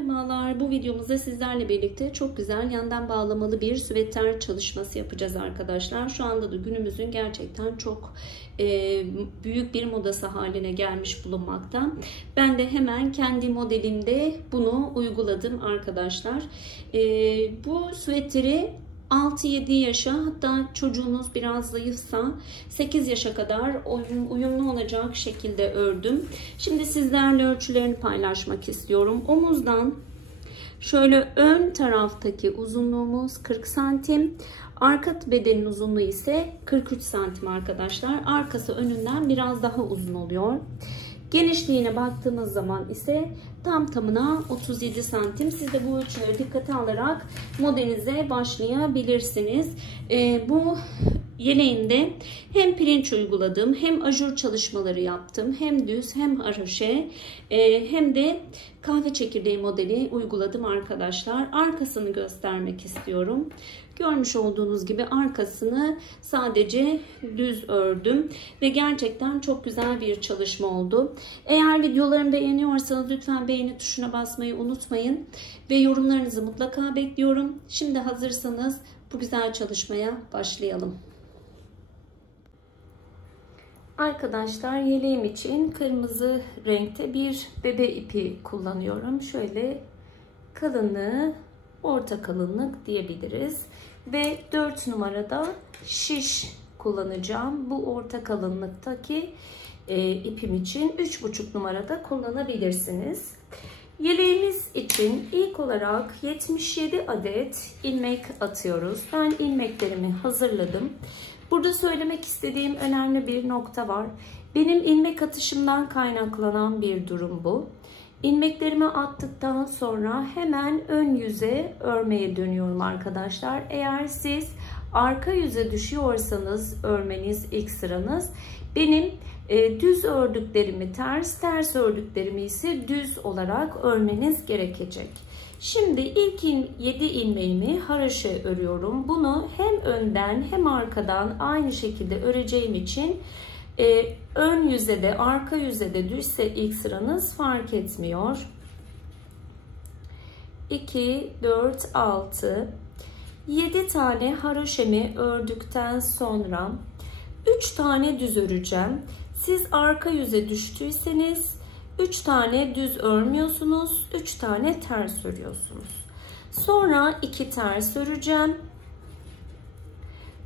Merhabalar, bu videomuzda sizlerle birlikte çok güzel yandan bağlamalı bir süveter çalışması yapacağız arkadaşlar. Şu anda da günümüzün gerçekten çok büyük bir modası haline gelmiş bulunmakta. Ben de hemen kendi modelimde bunu uyguladım arkadaşlar. Bu süveteri 6-7 yaşa, hatta çocuğunuz biraz zayıfsa 8 yaşa kadar uyumlu olacak şekilde ördüm. Şimdi sizlerle ölçülerini paylaşmak istiyorum. Omuzdan şöyle ön taraftaki uzunluğumuz 40 santim. Arka bedenin uzunluğu ise 43 santim arkadaşlar. Arkası önünden biraz daha uzun oluyor. Genişliğine baktığımız zaman ise tam tamına 37 santim. Siz de bu ölçüleri dikkate alarak modelinize başlayabilirsiniz. Bu yeleğinde hem pirinç uyguladım, hem ajur çalışmaları yaptım, hem düz hem haroşe, hem de kahve çekirdeği modeli uyguladım arkadaşlar. Arkasını göstermek istiyorum. Görmüş olduğunuz gibi arkasını sadece düz ördüm ve gerçekten çok güzel bir çalışma oldu. Eğer videolarımı beğeniyorsanız lütfen beğeni tuşuna basmayı unutmayın ve yorumlarınızı mutlaka bekliyorum. Şimdi hazırsanız bu güzel çalışmaya başlayalım. Arkadaşlar, yeleğim için kırmızı renkte bir bebe ipi kullanıyorum. Şöyle kalınlığı orta kalınlık diyebiliriz. Ve 4 numarada şiş kullanacağım. Bu orta kalınlıktaki ipim için 3,5 numarada kullanabilirsiniz. Yeleğimiz için ilk olarak 77 adet ilmek atıyoruz. Ben ilmeklerimi hazırladım. Burada söylemek istediğim önemli bir nokta var. Benim ilmek atışımdan kaynaklanan bir durum bu. İlmeklerimi attıktan sonra hemen ön yüze örmeye dönüyorum arkadaşlar. Eğer siz arka yüze düşüyorsanız örmeniz ilk sıranız, benim düz ördüklerimi ters, ters ördüklerimi ise düz olarak örmeniz gerekecek. Şimdi ilk 7 ilmeğimi haroşa örüyorum. Bunu hem önden hem arkadan aynı şekilde öreceğim için ön yüze de arka yüze de düşse ilk sıranız fark etmiyor. 2, 4, 6, 7 tane haroşemi ördükten sonra 3 tane düz öreceğim. Siz arka yüze düştüyseniz 3 tane düz örmüyorsunuz, 3 tane ters örüyorsunuz. Sonra 2 ters öreceğim,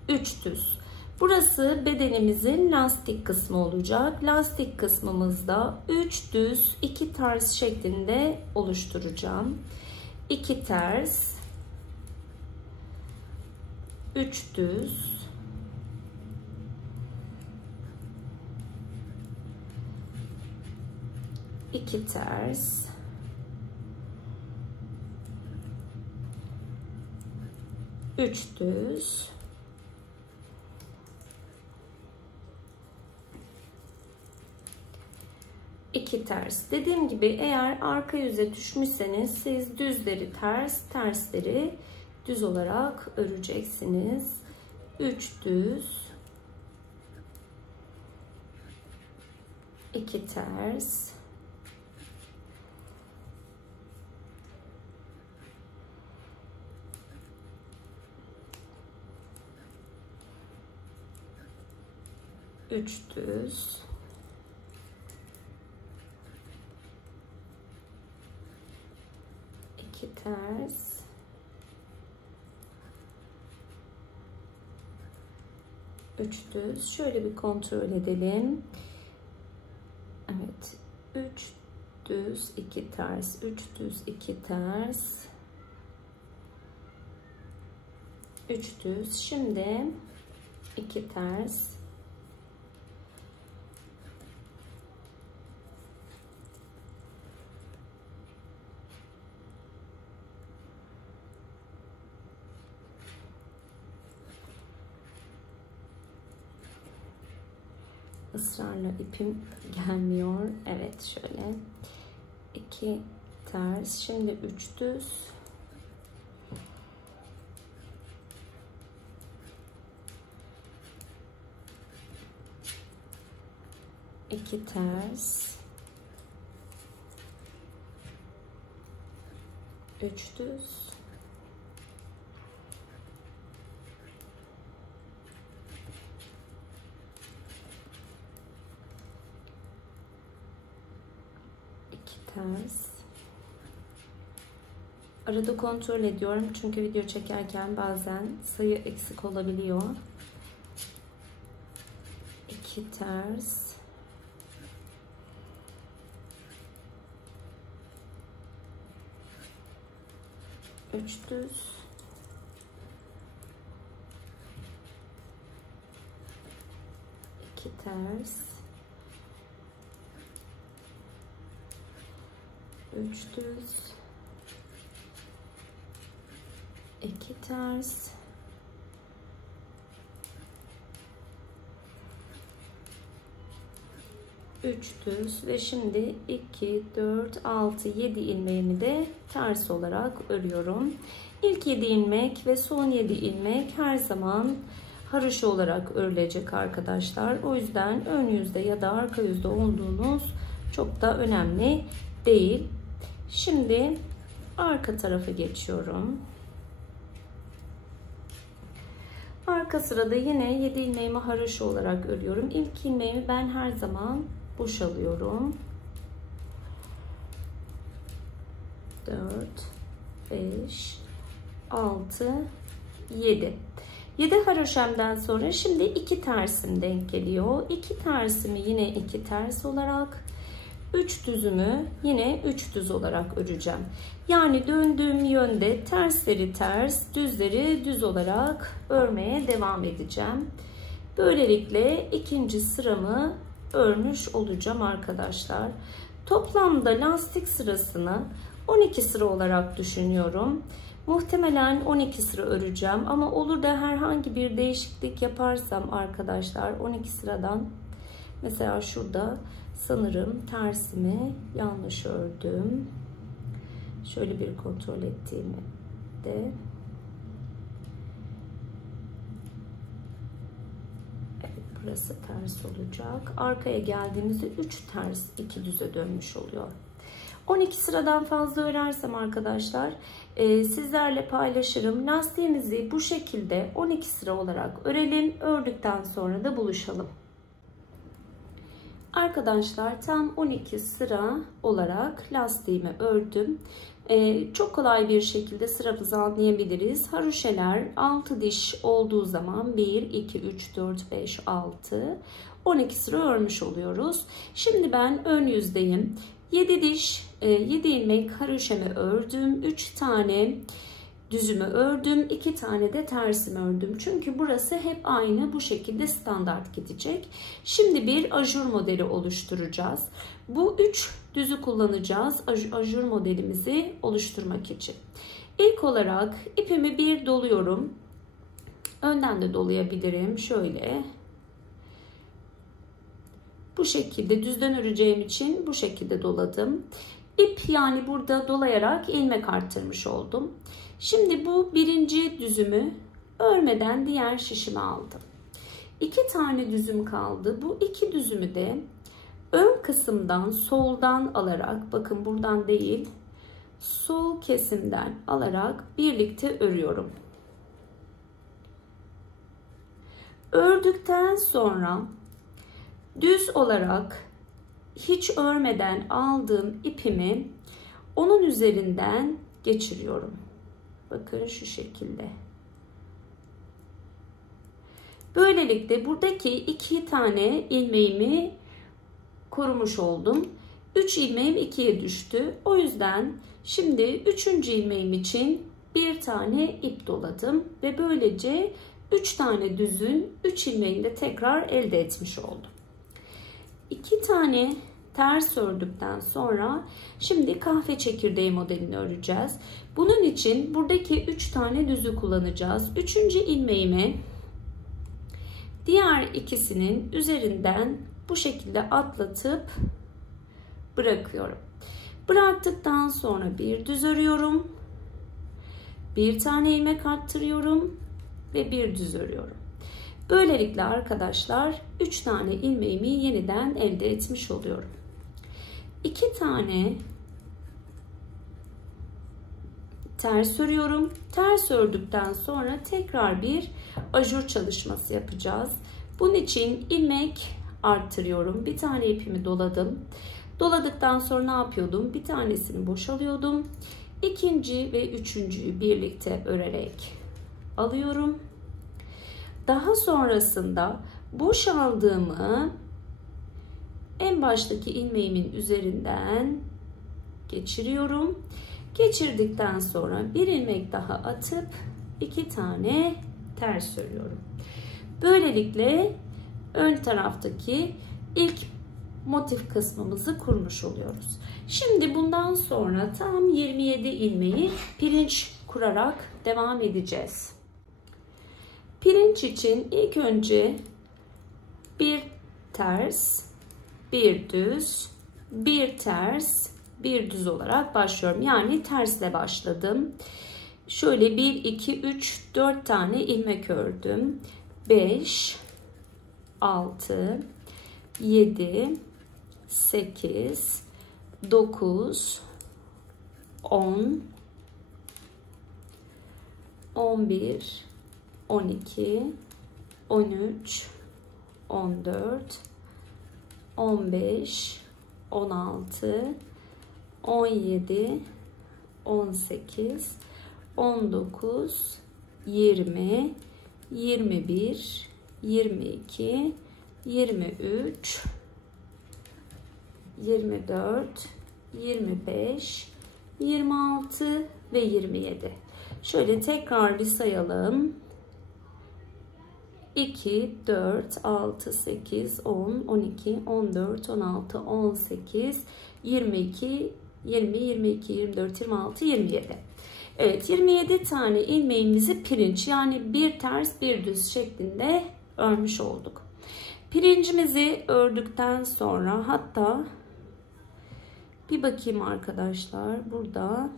3 düz. Burası bedenimizin lastik kısmı olacak. Lastik kısmımızda 3 düz 2 ters şeklinde oluşturacağım. 2 ters, 3 düz, 2 ters, 3 düz, 2 ters. Dediğim gibi eğer arka yüze düşmüşseniz siz düzleri ters, tersleri düz olarak öreceksiniz. 3 düz, 2 ters, 3 düz, 2 ters, 3 düz. Şöyle bir kontrol edelim. Evet, 3 düz 2 ters, 3 düz 2 ters, 3 düz. Şimdi 2 ters, 'Israrla ipim gelmiyor. Evet, şöyle 2 ters, şimdi 3 düz, 2 ters, 3 düz, 2 ters. Arada kontrol ediyorum çünkü video çekerken bazen sayı eksik olabiliyor. 2 ters, 3 düz, 2 ters, 3 düz, 2 ters, 3 düz ve şimdi 2, 4, 6, 7 ilmeğimi de ters olarak örüyorum. İlk 7 ilmek ve son 7 ilmek her zaman haroşa olarak örülecek arkadaşlar. O yüzden ön yüzde ya da arka yüzde olduğunuz çok da önemli değil. Şimdi arka tarafa geçiyorum. Arka sırada yine 7 ilmeğimi haroşa olarak örüyorum. İlk ilmeğimi ben her zaman boş alıyorum. 4, 5, 6, 7. 7 haroşemden sonra şimdi 2 tersim denk geliyor. 2 tersimi yine 2 ters olarak, 3 düzümü yine 3 düz olarak öreceğim. Yani döndüğüm yönde tersleri ters, düzleri düz olarak örmeye devam edeceğim. Böylelikle ikinci sıramı örmüş olacağım arkadaşlar. Toplamda lastik sırasını 12 sıra olarak düşünüyorum. Muhtemelen 12 sıra öreceğim ama olur da herhangi bir değişiklik yaparsam arkadaşlar 12 sıradan mesela şurada sanırım tersimi yanlış ördüm. Şöyle bir kontrol ettiğimde burası ters olacak. Arkaya geldiğimizde 3 ters 2 düze dönmüş oluyor. 12 sıradan fazla örersem arkadaşlar sizlerle paylaşırım. Lastiğimizi bu şekilde 12 sıra olarak örelim. Ördükten sonra da buluşalım. Arkadaşlar tam 12 sıra olarak lastiğimi ördüm. Çok kolay bir şekilde sıramızı anlayabiliriz. Haroşeler 6 diş olduğu zaman 1, 2, 3, 4, 5, 6, 12 sıra örmüş oluyoruz. Şimdi ben ön yüzdeyim. 7 diş, 7 ilmek haroşemi ördüm. 3 tane düzümü ördüm. 2 tane de tersimi ördüm. Çünkü burası hep aynı bu şekilde standart gidecek. Şimdi bir ajur modeli oluşturacağız. Bu 3 düzü kullanacağız ajur modelimizi oluşturmak için. İlk olarak ipimi bir doluyorum. Önden de dolayabilirim. Şöyle. Bu şekilde düzden öreceğim için bu şekilde doladım. İp yani burada dolayarak ilmek arttırmış oldum. Şimdi bu birinci düzümü örmeden diğer şişime aldım. 2 tane düzüm kaldı. Bu 2 düzümü de ön kısımdan soldan alarak, bakın buradan değil, sol kesimden alarak birlikte örüyorum. Ördükten sonra düz olarak hiç örmeden aldığım ipimi onun üzerinden geçiriyorum. Bakın şu şekilde. Böylelikle buradaki 2 tane ilmeğimi korumuş oldum. 3 ilmeğim 2'ye düştü. O yüzden şimdi 3. ilmeğim için bir tane ip doladım ve böylece 3 tane düzün 3 ilmeğini de tekrar elde etmiş oldum. 2 tane ters ördükten sonra şimdi kahve çekirdeği modelini öreceğiz. Bunun için buradaki 3 tane düzü kullanacağız. 3. ilmeğimi diğer ikisinin üzerinden bu şekilde atlatıp bırakıyorum. Bıraktıktan sonra bir düz örüyorum. Bir tane ilmek arttırıyorum ve bir düz örüyorum. Böylelikle arkadaşlar 3 tane ilmeğimi yeniden elde etmiş oluyorum. 2 tane ters örüyorum. Ters ördükten sonra tekrar bir ajur çalışması yapacağız. Bunun için ilmek arttırıyorum. Bir tane ipimi doladım. Doladıktan sonra ne yapıyordum? Bir tanesini boşalıyordum. İkinci ve üçüncüyü birlikte örerek alıyorum. Daha sonrasında boşaldığımı en baştaki ilmeğimin üzerinden geçiriyorum. Geçirdikten sonra bir ilmek daha atıp 2 tane ters örüyorum. Böylelikle ön taraftaki ilk motif kısmımızı kurmuş oluyoruz. Şimdi bundan sonra tam 27 ilmeği pirinç kurarak devam edeceğiz. Pirinç için ilk önce bir ters, bir düz, bir ters, bir düz olarak başlıyorum. Yani tersle başladım. Şöyle 1, 2, 3, 4 tane ilmek ördüm. 5, 6, 7, 8, 9, 10, 11, 12, 13, 14, 15, 16, 17, 18, 19, 20, 21, 22, 23, 24, 25, 26 ve 27. Şöyle tekrar bir sayalım. 2, 4, 6, 8, 10, 12, 14, 16, 18, 22, 20, 22, 24, 26, 27. Evet, 27 tane ilmeğimizi pirinç, yani bir ters bir düz şeklinde örmüş olduk. Pirincimizi ördükten sonra, hatta bir bakayım arkadaşlar, burada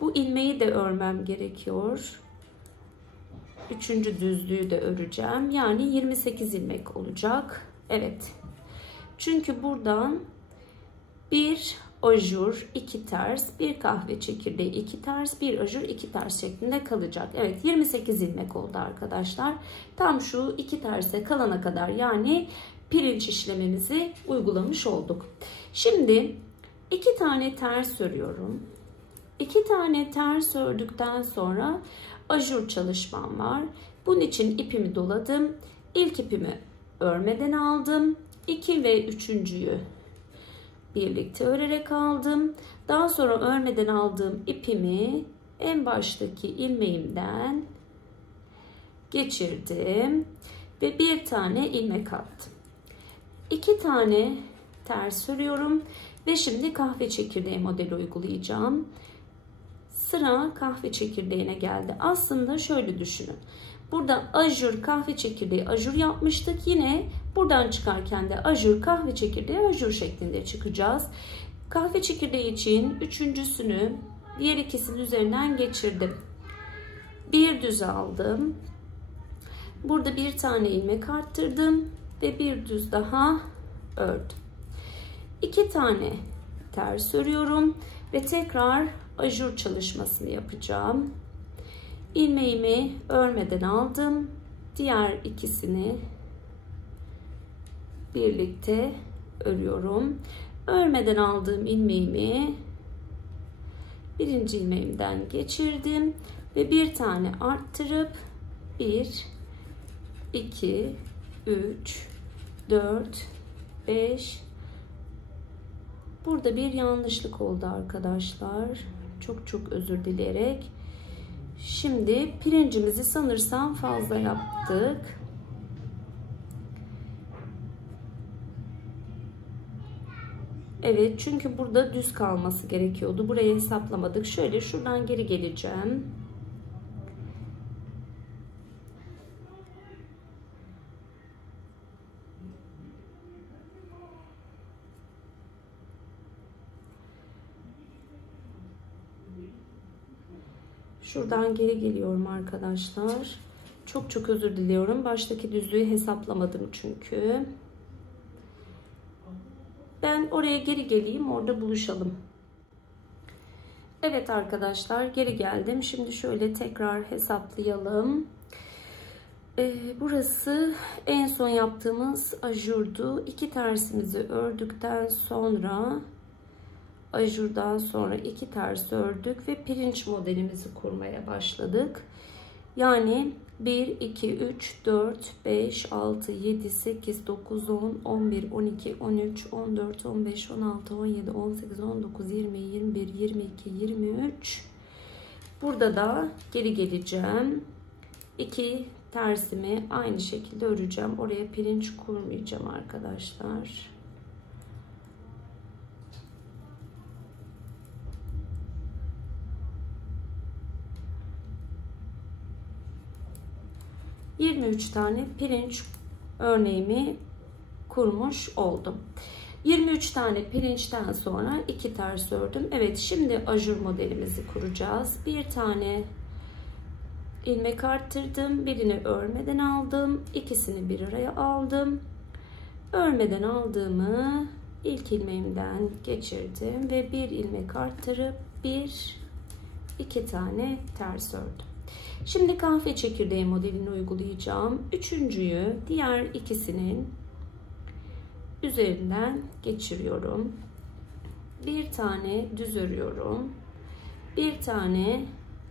bu ilmeği de örmem gerekiyor. Üçüncü düzlüğü de öreceğim. Yani 28 ilmek olacak. Evet. Çünkü buradan bir ajur, 2 ters, bir kahve çekirdeği, 2 ters, bir ajur, 2 ters şeklinde kalacak. Evet, 28 ilmek oldu arkadaşlar. Tam şu 2 terse kalana kadar, yani pirinç işlemimizi uygulamış olduk. Şimdi 2 tane ters örüyorum. 2 tane ters ördükten sonra ajur çalışmam var. Bunun için ipimi doladım. İlk ipimi örmeden aldım. 2 ve 3.'yü birlikte örerek aldım. Daha sonra örmeden aldığım ipimi en baştaki ilmeğimden geçirdim ve bir tane ilmek attım. 2 tane ters örüyorum ve şimdi kahve çekirdeği modeli uygulayacağım. Sıra kahve çekirdeğine geldi. Aslında şöyle düşünün. Burada ajur, kahve çekirdeği, ajur yapmıştık. Yine buradan çıkarken de ajur, kahve çekirdeği, ajur şeklinde çıkacağız. Kahve çekirdeği için üçüncüsünü diğer ikisinin üzerinden geçirdim. Bir düz aldım. Burada bir tane ilmek arttırdım ve bir düz daha ördüm. 2 tane ters örüyorum ve tekrar ajur çalışmasını yapacağım. İlmeğimi örmeden aldım. Diğer ikisini birlikte örüyorum. Örmeden aldığım ilmeğimi birinci ilmeğimden geçirdim ve bir tane arttırıp 1, 2, 3, 4, 5. Burada bir yanlışlık oldu arkadaşlar. Çok özür dileyerek. Şimdi pirincimizi sanırsam fazla yaptık. Evet, çünkü burada düz kalması gerekiyordu. Burayı hesaplamadık. Şöyle şuradan geri geleceğim. Şuradan geri geliyorum arkadaşlar. Çok özür diliyorum. Baştaki düzlüğü hesaplamadım çünkü. Ben oraya geri geleyim, orada buluşalım. Evet arkadaşlar, geri geldim. Şimdi şöyle tekrar hesaplayalım. Burası en son yaptığımız ajurdu. 2 tersimizi ördükten sonra ajurdan sonra 2 ters ördük ve pirinç modelimizi kurmaya başladık. Yani 1, 2, 3, 4, 5, 6, 7, 8, 9, 10, 11, 12, 13, 14, 15, 16, 17, 18, 19, 20, 21, 22, 23. Burada da geri geleceğim. 2 tersimi aynı şekilde öreceğim. Oraya pirinç kurmayacağım arkadaşlar. ...23 tane pirinç örneğimi kurmuş oldum. 23 tane pirinçten sonra 2 ters ördüm. Evet, şimdi ajur modelimizi kuracağız. Bir tane ilmek arttırdım. Birini örmeden aldım. İkisini bir araya aldım. Örmeden aldığımı ilk ilmeğimden geçirdim ve bir ilmek arttırıp 2 tane ters ördüm. Şimdi kahve çekirdeği modelini uygulayacağım. Üçüncüyü diğer ikisinin üzerinden geçiriyorum. Bir tane düz örüyorum. Bir tane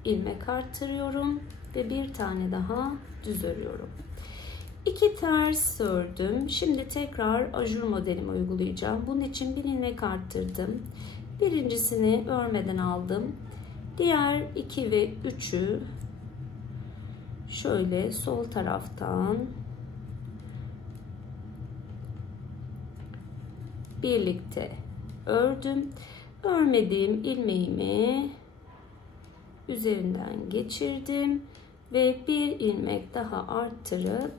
ilmek arttırıyorum ve bir tane daha düz örüyorum. 2 ters ördüm. Şimdi tekrar ajur modelimi uygulayacağım. Bunun için bir ilmek arttırdım. Birincisini örmeden aldım. Diğer 2 ve 3'ü şöyle sol taraftan birlikte ördüm. Örmediğim ilmeğimi üzerinden geçirdim ve bir ilmek daha arttırıp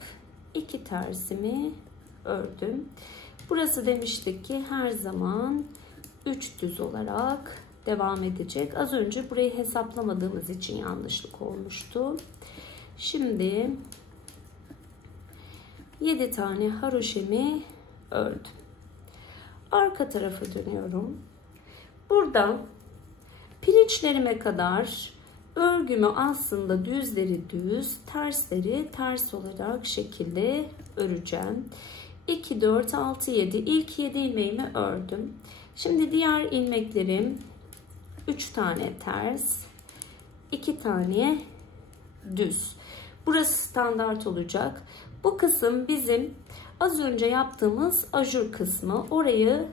2 tersimi ördüm. Burası demiştik ki her zaman 3 düz olarak devam edecek. Az önce burayı hesaplamadığımız için yanlışlık olmuştu. Şimdi 7 tane haroşemi ördüm. Arka tarafa dönüyorum. Burada pirinçlerime kadar örgümü aslında düzleri düz, tersleri ters olarak şekilde öreceğim. 2, 4, 6, 7. İlk 7 ilmeğimi ördüm. Şimdi diğer ilmeklerim 3 tane ters, 2 tane düz. Burası standart olacak. Bu kısım bizim az önce yaptığımız ajur kısmı. Orayı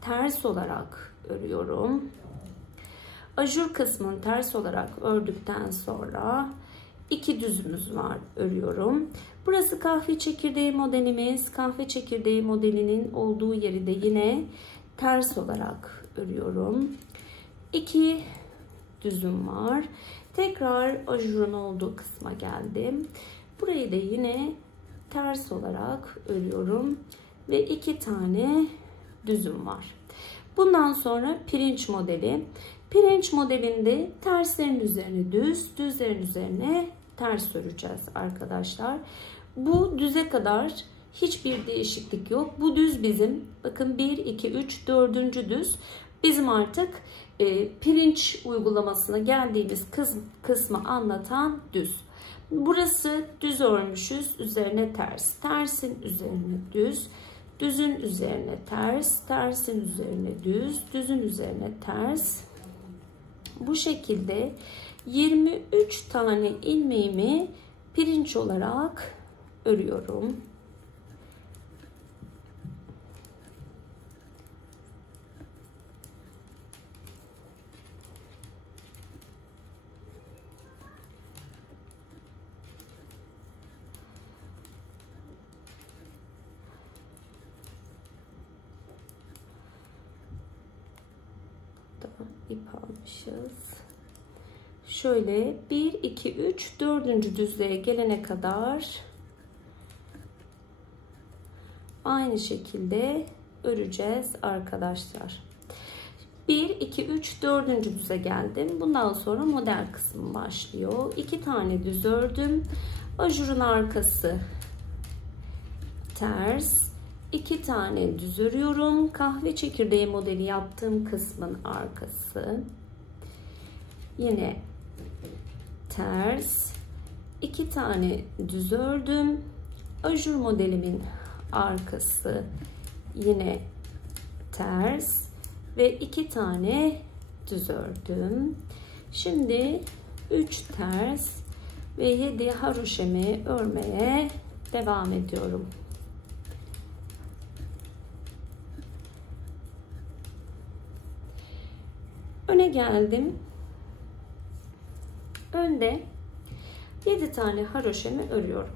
ters olarak örüyorum. Ajur kısmını ters olarak ördükten sonra 2 düzümüz var, örüyorum. Burası kahve çekirdeği modelimiz. Kahve çekirdeği modelinin olduğu yeri de yine ters olarak örüyorum. 2 düzüm var. Tekrar ajurun olduğu kısma geldim. Burayı da yine ters olarak örüyorum ve 2 tane düzüm var. Bundan sonra pirinç modeli. Pirinç modelinde terslerin üzerine düz, düzlerin üzerine ters öreceğiz arkadaşlar. Bu düze kadar hiçbir değişiklik yok. Bu düz bizim. Bakın 1, 2, 3, 4. düz. Bizim artık pirinç uygulamasına geldiğimiz kısmı anlatan düz. Burası düz örmüşüz. Üzerine ters. Tersin üzerine düz. Düzün üzerine ters. Tersin üzerine düz. Düzün üzerine ters. Bu şekilde 23 tane ilmeğimi pirinç olarak örüyorum. İp almışız. Şöyle 1, 2, 3, 4. düzlüğe gelene kadar aynı şekilde öreceğiz arkadaşlar. 1, 2, 3, 4. düze geldim. Bundan sonra model kısmı başlıyor. 2 tane düz ördüm. Ajurun arkası ters. 2 tane düz örüyorum. Kahve çekirdeği modeli yaptığım kısmın arkası. Yine ters, 2 tane düz ördüm. Ajur modelimin arkası yine ters ve 2 tane düz ördüm. Şimdi 3 ters ve 7 haroşemi örmeye devam ediyorum. Öne geldim. Önde 7 tane haroşemi örüyorum.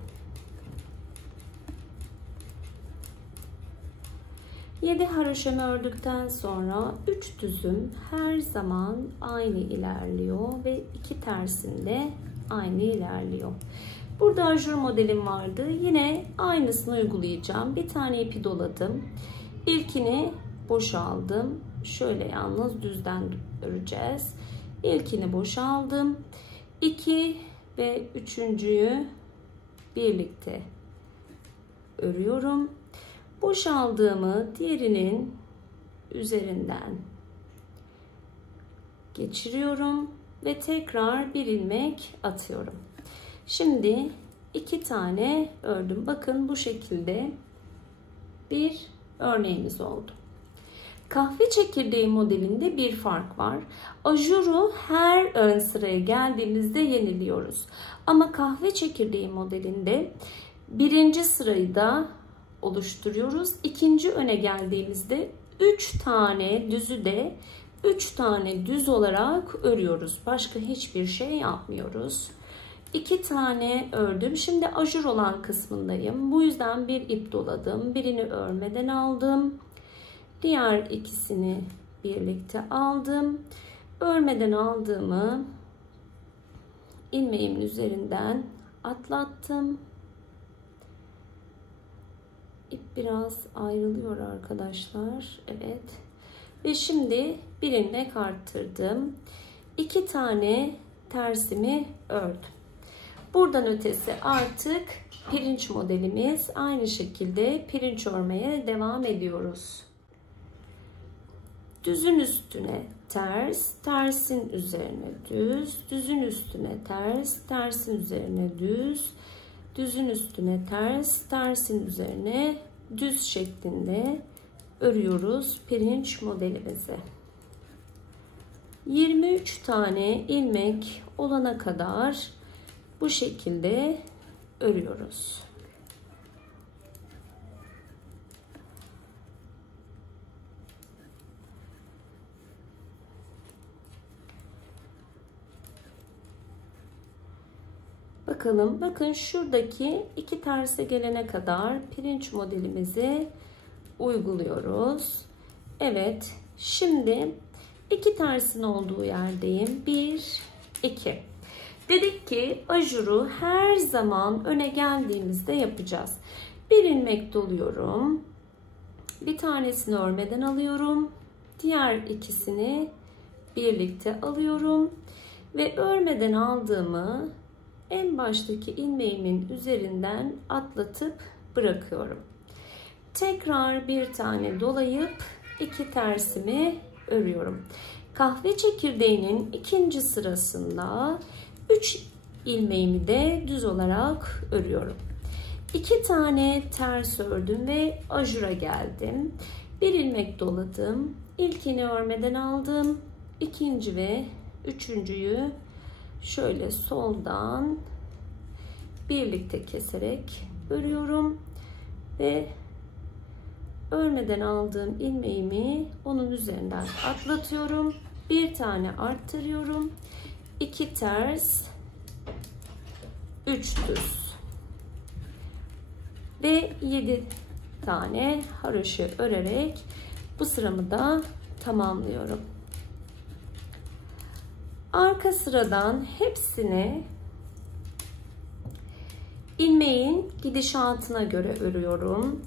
7 haroşemi ördükten sonra 3 düzüm her zaman aynı ilerliyor ve 2 tersinde aynı ilerliyor. Burada ajur modelim vardı. Yine aynısını uygulayacağım. Bir tane ipi doladım. İlkini boşaldım. Şöyle yalnız düzden öreceğiz. İlkini boşaldım. 2 ve üçüncüyü birlikte örüyorum. Boşaldığımı diğerinin üzerinden geçiriyorum ve tekrar bir ilmek atıyorum. Şimdi 2 tane ördüm. Bakın bu şekilde bir örneğimiz oldu. Kahve çekirdeği modelinde bir fark var. Ajuru her ön sıraya geldiğimizde yeniliyoruz. Ama kahve çekirdeği modelinde birinci sırayı da oluşturuyoruz. İkinci öne geldiğimizde 3 tane düzü de 3 tane düz olarak örüyoruz. Başka hiçbir şey yapmıyoruz. 2 tane ördüm. Şimdi ajur olan kısmındayım. Bu yüzden bir ip doladım. Birini örmeden aldım. Diğer ikisini birlikte aldım. Örmeden aldığımı ilmeğimin üzerinden atlattım. İp biraz ayrılıyor arkadaşlar. Evet. Ve şimdi bir ilmek arttırdım. 2 tane tersimi ördüm. Buradan ötesi artık pirinç modelimiz. Aynı şekilde pirinç örmeye devam ediyoruz. Düzün üstüne ters, tersin üzerine düz, düzün üstüne ters, tersin üzerine düz, düzün üstüne ters, tersin üzerine düz şeklinde örüyoruz pirinç modelimizi. 23 tane ilmek olana kadar bu şekilde örüyoruz. Bakalım, bakın şuradaki 2 terse gelene kadar pirinç modelimizi uyguluyoruz. Evet, şimdi 2 tersin olduğu yerdeyim. 1, 2. Dedik ki ajuru her zaman öne geldiğimizde yapacağız. Bir ilmek doluyorum. Bir tanesini örmeden alıyorum. Diğer ikisini birlikte alıyorum. Ve örmeden aldığımı en baştaki ilmeğimin üzerinden atlatıp bırakıyorum. Tekrar bir tane dolayıp 2 tersimi örüyorum. Kahve çekirdeğinin ikinci sırasında 3 ilmeğimi de düz olarak örüyorum. 2 tane ters ördüm ve ajura geldim. Bir ilmek doladım. İlkini örmeden aldım. İkinci ve üçüncüyü şöyle soldan birlikte keserek örüyorum ve örmeden aldığım ilmeğimi onun üzerinden atlatıyorum. Bir tane arttırıyorum. 2 ters, 3 düz ve 7 tane haroşa örerek bu sıramı da tamamlıyorum. Arka sıradan hepsini ilmeğin gidişatına göre örüyorum.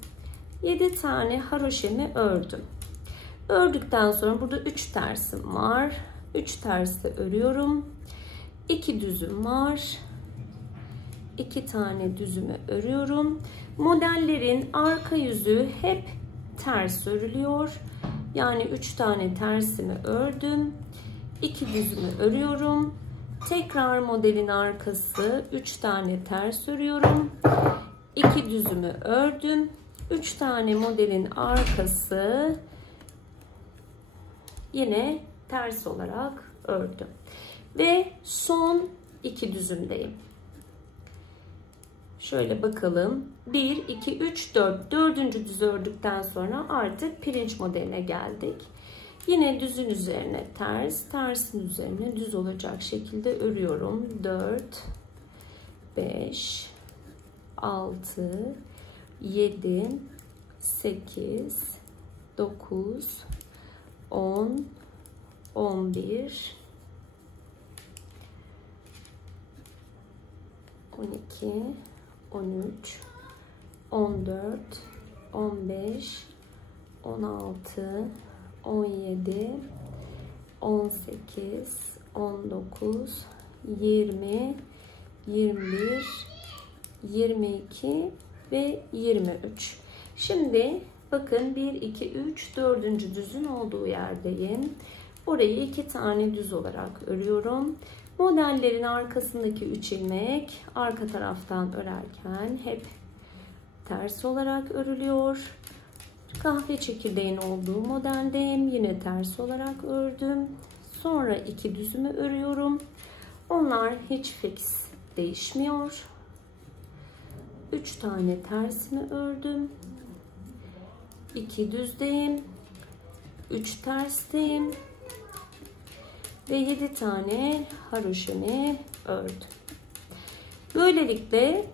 7 tane haroşemi ördüm. Ördükten sonra burada 3 tersim var. 3 tersi örüyorum. 2 düzüm var. 2 tane düzümü örüyorum. Modellerin arka yüzü hep ters örülüyor. Yani 3 tane tersimi ördüm. 2 düzümü örüyorum. Tekrar modelin arkası 3 tane ters örüyorum. 2 düzümü ördüm. 3 tane modelin arkası yine ters olarak ördüm. Ve son 2 düzümdeyim. Şöyle bakalım. 1, 2, 3, 4. 4. düzü ördükten sonra artık pirinç modeline geldik. Yine düzün üzerine ters, tersin üzerine düz olacak şekilde örüyorum. 4, 5, 6, 7, 8, 9, 10, 11, 12, 13, 14, 15, 16, 17, 18, 19, 20, 21, 22 ve 23. Şimdi bakın 1, 2, 3, 4. düzün olduğu yerdeyim. Orayı 2 tane düz olarak örüyorum. Modellerin arkasındaki 3 ilmek arka taraftan örerken hep ters olarak örülüyor. Kahve çekirdeğin olduğu modeldeyim. Yine ters olarak ördüm. Sonra 2 düzümü örüyorum. Onlar hiç fix değişmiyor. 3 tane tersimi ördüm. 2 düzdeyim. 3 tersteyim. Ve 7 tane haroşemi ördüm. Böylelikle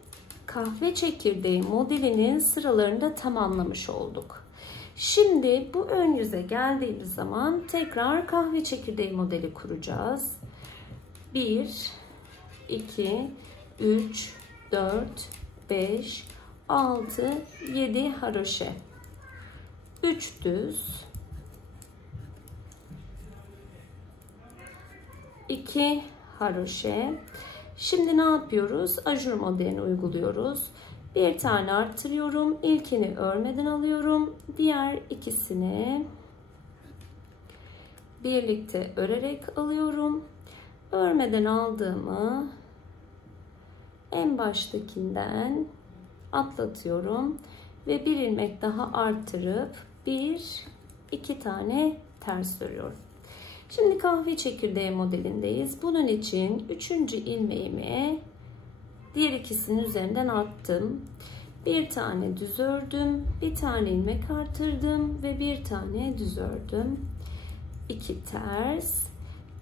kahve çekirdeği modelinin sıralarını da tamamlamış olduk. Şimdi bu ön yüze geldiğimiz zaman tekrar kahve çekirdeği modeli kuracağız. 1, 2, 3, 4, 5, 6, 7 haroşe. 3 düz. 2 haroşe. Şimdi ne yapıyoruz? Ajur modelini uyguluyoruz. Bir tane arttırıyorum. İlkini örmeden alıyorum. Diğer ikisini birlikte örerek alıyorum. Örmeden aldığımı en baştakinden atlatıyorum ve bir ilmek daha arttırıp 1-2 tane ters örüyorum. Şimdi kahve çekirdeği modelindeyiz. Bunun için 3. ilmeğimi diğer ikisinin üzerinden attım. Bir tane düz ördüm. Bir tane ilmek artırdım ve bir tane düz ördüm. 2 ters.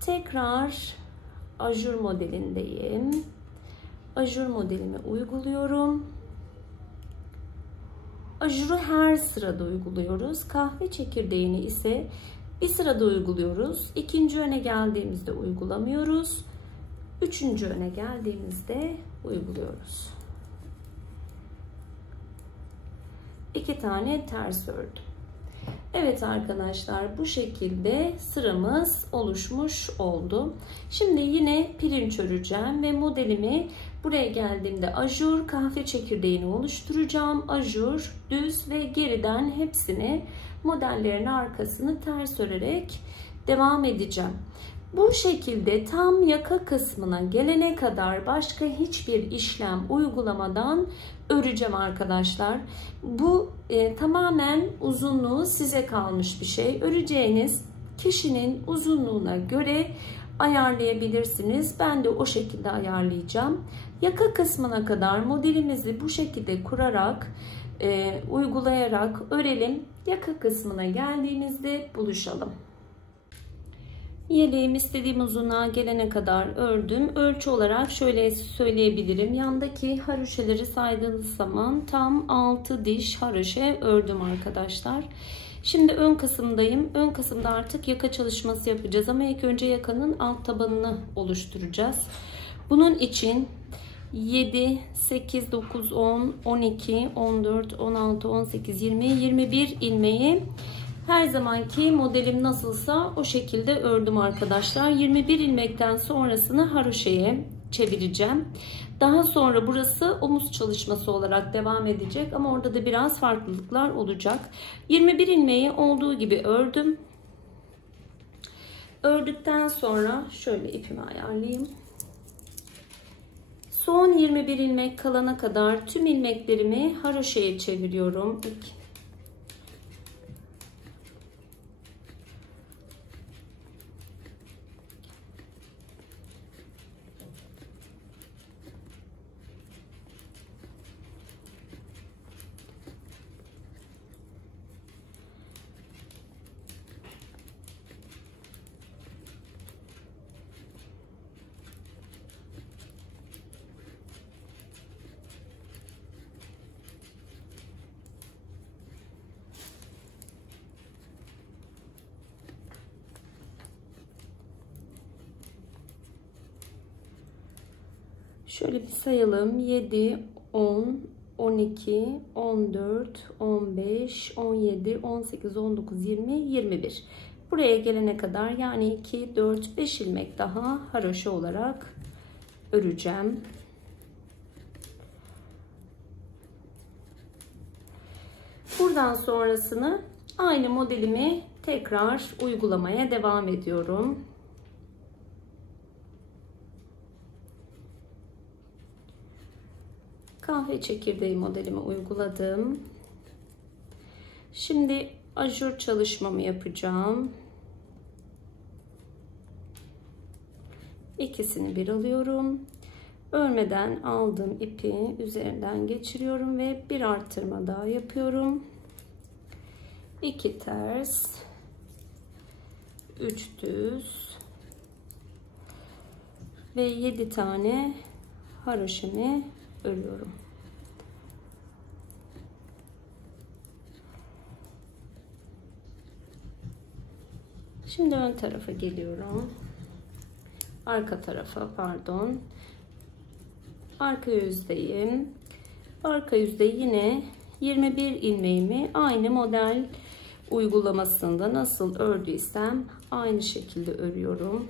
Tekrar ajur modelindeyim. Ajur modelimi uyguluyorum. Ajuru her sırada uyguluyoruz. Kahve çekirdeğini ise bir sırada uyguluyoruz. 2. öne geldiğimizde uygulamıyoruz. 3. öne geldiğimizde uyguluyoruz. 2 tane ters ördüm. Evet arkadaşlar, bu şekilde sıramız oluşmuş oldu. Şimdi yine pirinç öreceğim ve modelimi buraya geldiğimde ajur kahve çekirdeğini oluşturacağım. Ajur, düz ve geriden hepsini modellerin arkasını ters örerek devam edeceğim. Bu şekilde tam yaka kısmına gelene kadar başka hiçbir işlem uygulamadan öreceğim arkadaşlar. Bu tamamen uzunluğu size kalmış bir şey. Öreceğiniz kişinin uzunluğuna göre ayarlayabilirsiniz. Ben de o şekilde ayarlayacağım. Yaka kısmına kadar modelimizi bu şekilde kurarak, uygulayarak örelim. Yaka kısmına geldiğimizde buluşalım. Yeleğim istediğim uzunluğa gelene kadar ördüm. Ölçü olarak şöyle söyleyebilirim. Yandaki haroşeleri saydığınız zaman tam 6 diş haroşe ördüm arkadaşlar. Şimdi ön kısımdayım. Ön kısımda artık yaka çalışması yapacağız ama ilk önce yakanın alt tabanını oluşturacağız. Bunun için 7, 8, 9, 10, 12, 14, 16, 18, 20, 21 ilmeği her zamanki modelim nasılsa o şekilde ördüm arkadaşlar. 21 ilmekten sonrasını haroşeye çevireceğim. Daha sonra burası omuz çalışması olarak devam edecek ama orada da biraz farklılıklar olacak. 21 ilmeği olduğu gibi ördüm. Ördükten sonra şöyle ipimi ayarlayayım. Son 21 ilmek kalana kadar tüm ilmeklerimi haroşaya çeviriyorum. Şöyle bir sayalım. 7, 10, 12, 14, 15, 17, 18, 19, 20, 21. Buraya gelene kadar yani 2, 4, 5 ilmek daha haroşa olarak öreceğim. Buradan sonrasını aynı modelimi tekrar uygulamaya devam ediyorum. Kahve çekirdeği modelimi uyguladım. Şimdi ajur çalışmamı yapacağım. İkisini bir alıyorum. Örmeden aldığım ipi üzerinden geçiriyorum ve bir artırma daha yapıyorum. 2 ters, 3 düz ve 7 tane haroşamı örüyorum. Şimdi ön tarafa geliyorum. Arka tarafa, pardon. Arka yüzdeyim. Arka yüzde yine 21 ilmeğimi aynı model uygulamasında nasıl ördüysem aynı şekilde örüyorum.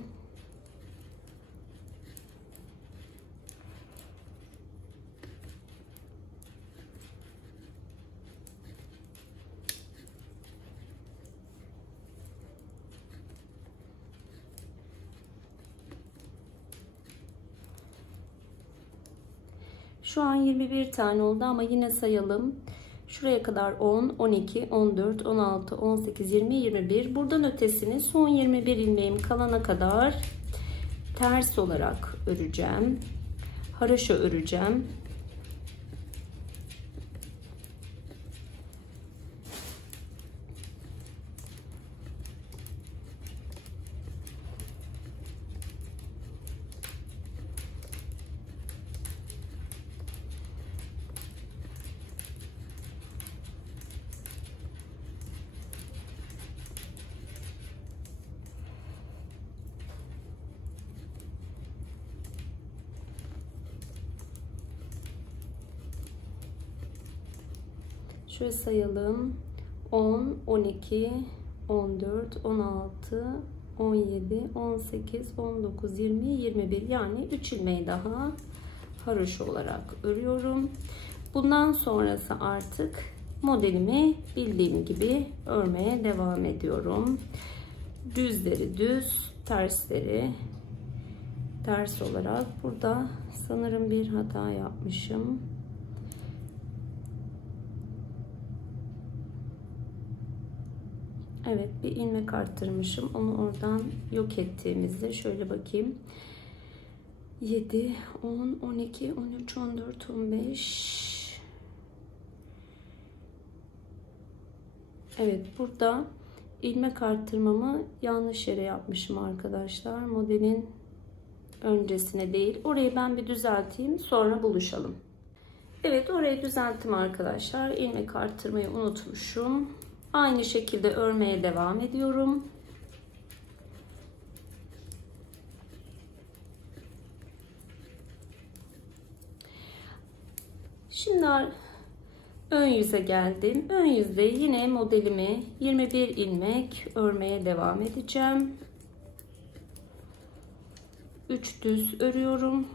Şu an 21 tane oldu ama yine sayalım. Şuraya kadar 10, 12, 14, 16, 18, 20, 21. Buradan ötesini son 21 ilmeğim kalana kadar ters olarak öreceğim. Haroşa öreceğim. Şöyle sayalım. 10, 12, 14, 16, 17, 18, 19, 20, 21. Yani 3 ilmeği daha haroşa olarak örüyorum. Bundan sonrası artık modelimi bildiğim gibi örmeye devam ediyorum. Düzleri düz, tersleri ters olarak. Burada sanırım bir hata yapmışım. Evet, bir ilmek arttırmışım. Onu oradan yok ettiğimizde şöyle bakayım. 7, 10, 12, 13, 14, 15. Evet, burada ilmek arttırmamı yanlış yere yapmışım arkadaşlar. Modelin öncesine değil. Orayı ben bir düzelteyim, sonra buluşalım. Evet, orayı düzelttim arkadaşlar. İlmek arttırmayı unutmuşum. Aynı şekilde örmeye devam ediyorum. Şimdi ön yüze geldim. Ön yüzde yine modelimi 21 ilmek örmeye devam edeceğim. 3 düz örüyorum.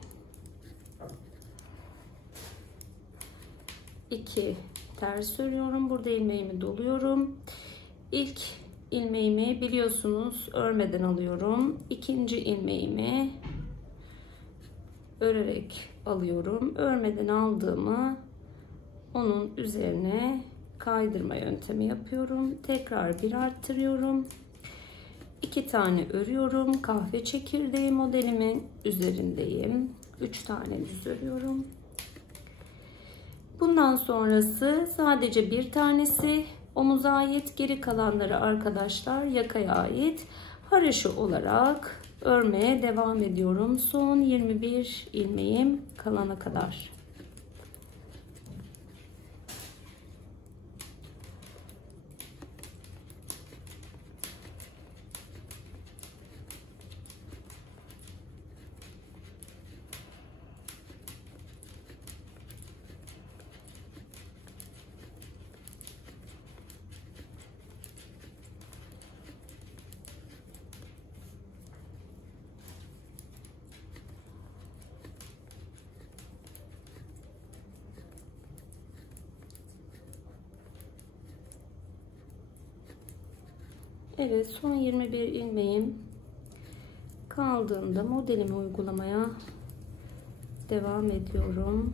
2 ters örüyorum. Burada ilmeğimi doluyorum. İlk ilmeğimi biliyorsunuz örmeden alıyorum. İkinci ilmeğimi örerek alıyorum. Örmeden aldığımı onun üzerine kaydırma yöntemi yapıyorum. Tekrar bir arttırıyorum. 2 tane örüyorum. Kahve çekirdeği modelimin üzerindeyim. 3 tane düz örüyorum. Bundan sonrası sadece bir tanesi omuza ait, geri kalanları arkadaşlar yakaya ait. Haraşo olarak örmeye devam ediyorum. Son 21 ilmeğim kalana kadar. Evet, son 21 ilmeğim kaldığında modelimi uygulamaya devam ediyorum.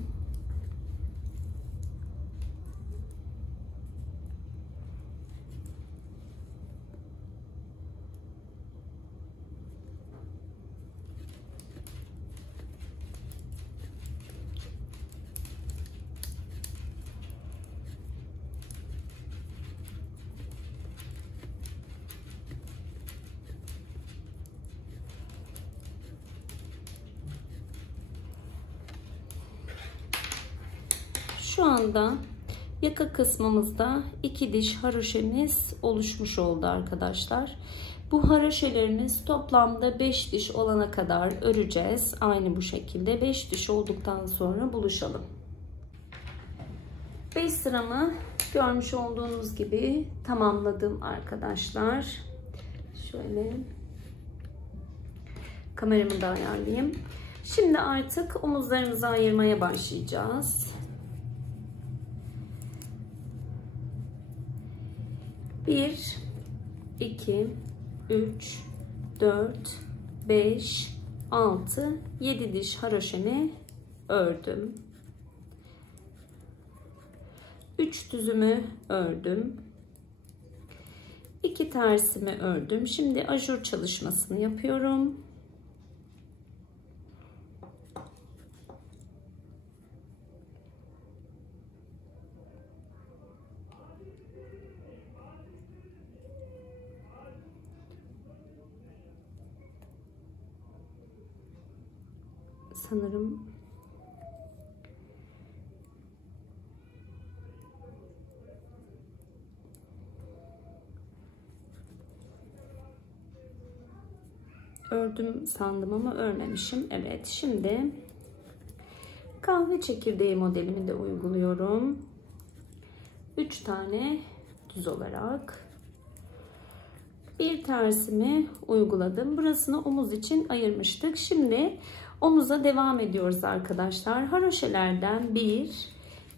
Şu anda yaka kısmımızda 2 diş haroşemiz oluşmuş oldu arkadaşlar. Bu haroşelerimiz toplamda 5 diş olana kadar öreceğiz. Aynı bu şekilde 5 diş olduktan sonra buluşalım. 5 sıramı görmüş olduğunuz gibi tamamladım arkadaşlar. Şöyle kameramı da ayarlayayım. Şimdi artık omuzlarımızı ayırmaya başlayacağız. 1, 2, 3, 4, 5, 6, 7 diş haroşemi ördüm. 3 düzümü ördüm. 2 tersimi ördüm. Şimdi ajur çalışmasını yapıyorum. Sanırım ördüm sandım ama örmemişim. Evet, şimdi kahve çekirdeği modelimi de uyguluyorum. 3 tane düz olarak bir tersimi uyguladım. Burasını omuz için ayırmıştık. Şimdi omuza devam ediyoruz arkadaşlar. Haroşelerden 1,